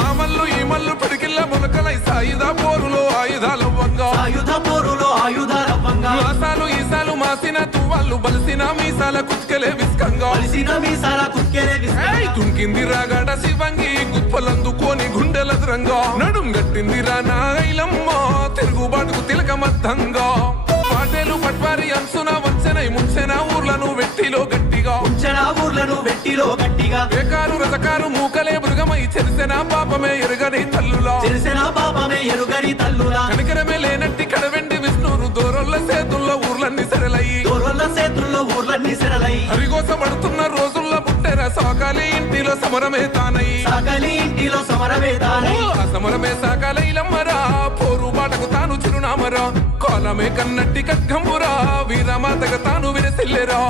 ఆ మల్లు ఈ మల్లు పిడికిళ్ళ మొలకలై సాయుధ పోరులో ఆయుధాలవ్వంగా ఆసాలు ఈసాలు మాసిన తువ్వాళ్ళు బలిసిన మీసాల కుత్కెలే విస్కంగా తుంకింది రాగాడ శివంగి గుత్పలందుకోని గుండెల ద్రంగా నడుం గట్టింది రా నాయలమ్మ తిరుగుబాటుకు తిలకమద్దంగా పాటేలు పట్వారి అంశున వంచెనై ముంచెన ఊర్లను వెట్టిలో గట్టిగా బేకారు రసకారు మూకలే మృగమై చెరిసెన పాపమే ఎరుగని తల్లులా కనికరమే లేనట్టి కడవెండి విష్ణురు దూరొల్ల సేతుల్లో ఊర్లన్నీ సెరలై హరిగోసపడుతున్న రోజుల్లో పుట్టెర సాకాలి ఇంటిలో సమరమే తానై సమరమే సాకాలైలమ్మరా పోరు బాటకు తాను చిరునామరా కాలమే కన్నట్టి ఖడ్గంబురా వీరమాతగా తాను విరసిల్లెరా